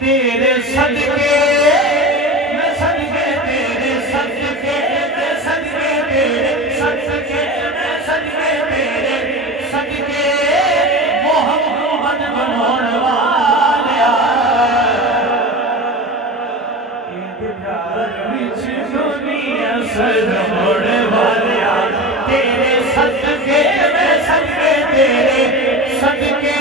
तेरे सदके मैं सदके तेरे सदके मैं सदके तेरे सदके मैं सदके तेरे सदके मोहम्मद बनोन वालिया विच दुनिया सजोड़ वालिया तेरे सदके मैं सदके तेरे सदके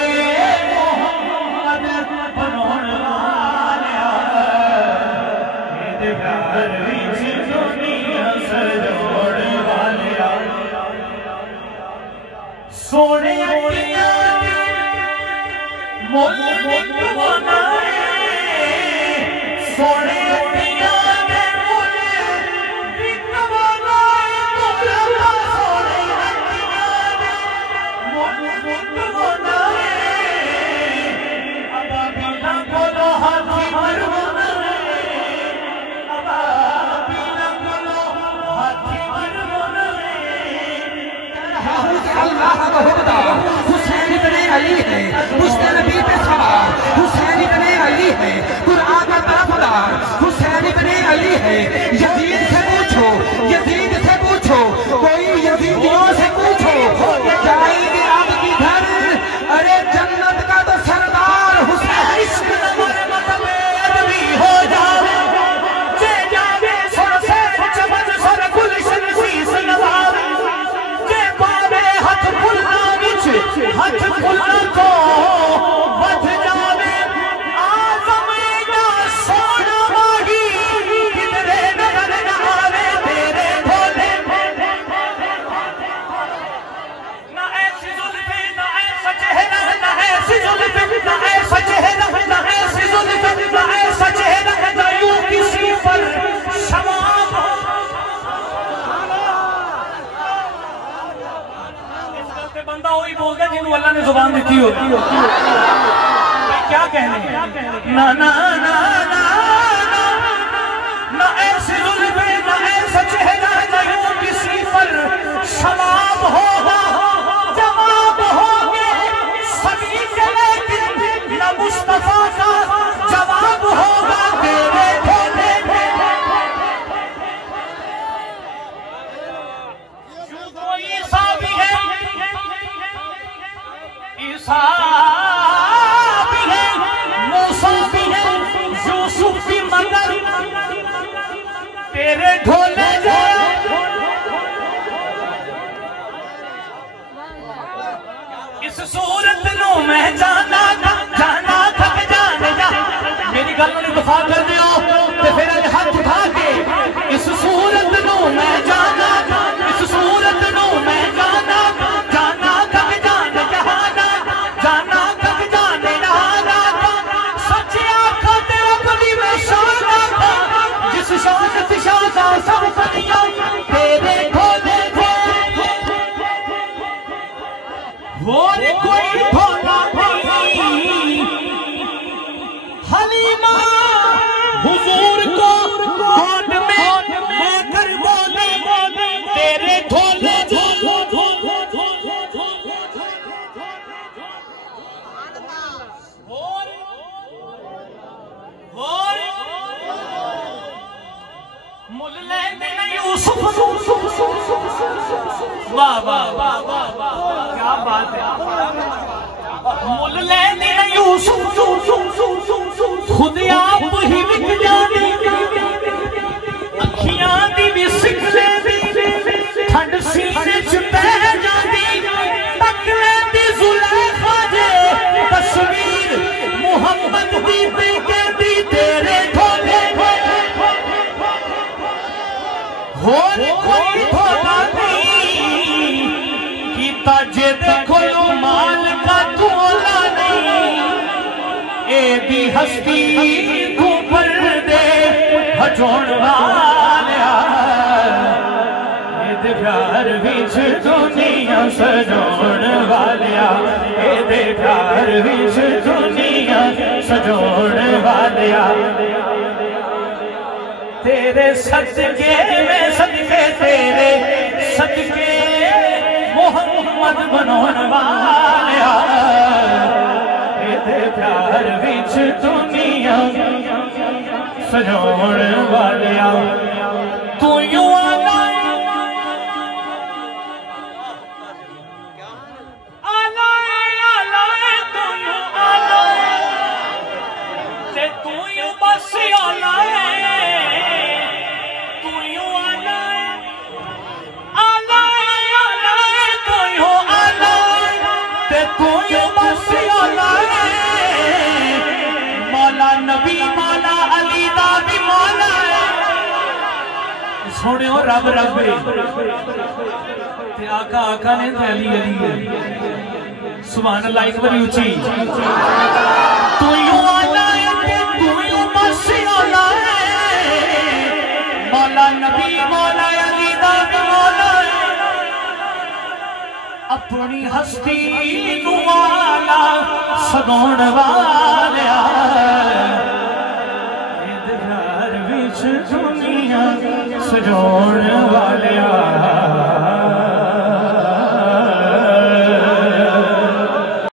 सोने मोल निकवाना सोने हुसैन इब्ने अली है उसके नबी पे सवार हुसैन इब्ने अली है कुरान का तरफदार हुसैन इब्ने अली है यजीद से पूछो कोई यजीदियों से पूछो कि जाएंगे आप किधर अरे जन्नत का तो सरदार हुसैन इश्क नमर मतबेद भी हो जावे जे जावे सर से चमन सर गुलशन शीस नवावे जे पावे हाथ फुलना विच हाथ फुलना को बध जावे आज़म का सोना माही किधरे नजर न आवे तेरे भोले ना ऐसी जुल्फे ना ऐसा चेहरा ना ऐसी जुल्फे ना ऐसा चेहरा ना ऐसी जुल्फे ना ऐसा चेहरा ना यूं किसी पर शमाम बंदा वही बोलता जिन्होंने अल्लाह ने जुबान दी होती क्या कहने ना ना ना ना ना ऐसे जुल्फे ना ऐसा चेहरा ना यूं किसी पर शबाब होगा जवाब होंगे सभी के लेकिन ना मुस्तफा का जवाब होगा तेरे भोले कोई ईसा भी है ईसा भी है मूसा भी है यूसुफ भी मगर तेरे ढोले जो इस सूरत नू मैं जाना थक जाने जा मेरी गल नूं दफा कर दियो ते फिर हाथ उठा के इस सूरत नू मैं जाना इस सूरत नू मैं जाना थक जाने जहाना जाना थक जाने जहाना सच्ची आंखों ते अपनी मैं शाना था जिस शान से शाना सब बनिया तेरे भोले और कोई भोला नहीं हलीमा हुजूर को गोद में लेकर बोले तेरे ढोले मुल लेंदे यूसुफ वाह वाह वाह वाह क्या बात है मुल लेंदे यूसुफ खुद आप ही विक जाने अखियां दी भी सिख लेंदी ठंड सीने च पै जांदी तक लेंदी जुलेखा जे तस्वीर मुहम्मद दी पे कहती तेरे ढोले होर कोई भोला नहीं कीता जे देखो माल का तोला नहीं ए दी हस्ती तू पर दे हजोड़ वालिया ए दे प्यार विच दुनिया सजोड़ वालिया ए दे प्यार विच दुनिया सजोड़ वालिया तेरे सदके में सदके तेरे सदके मोहम्मद बनोन वालिया तेरे प्यार विच दुनिया दुनिया सजाउण वालिया तू यूं आना नबी मौला अली दा भी मौला है सुनियो रब रब ते आका आका ने ते अली अली है सुभान अल्लाह एक बारी ऊंची तू यूं आला है ते तू यूं मसीहा है मौला नबी मौला अली दा भी मौला है अपनी हस्ती नू वाला सगाउण वालिया दुनिया सजाउण वालिया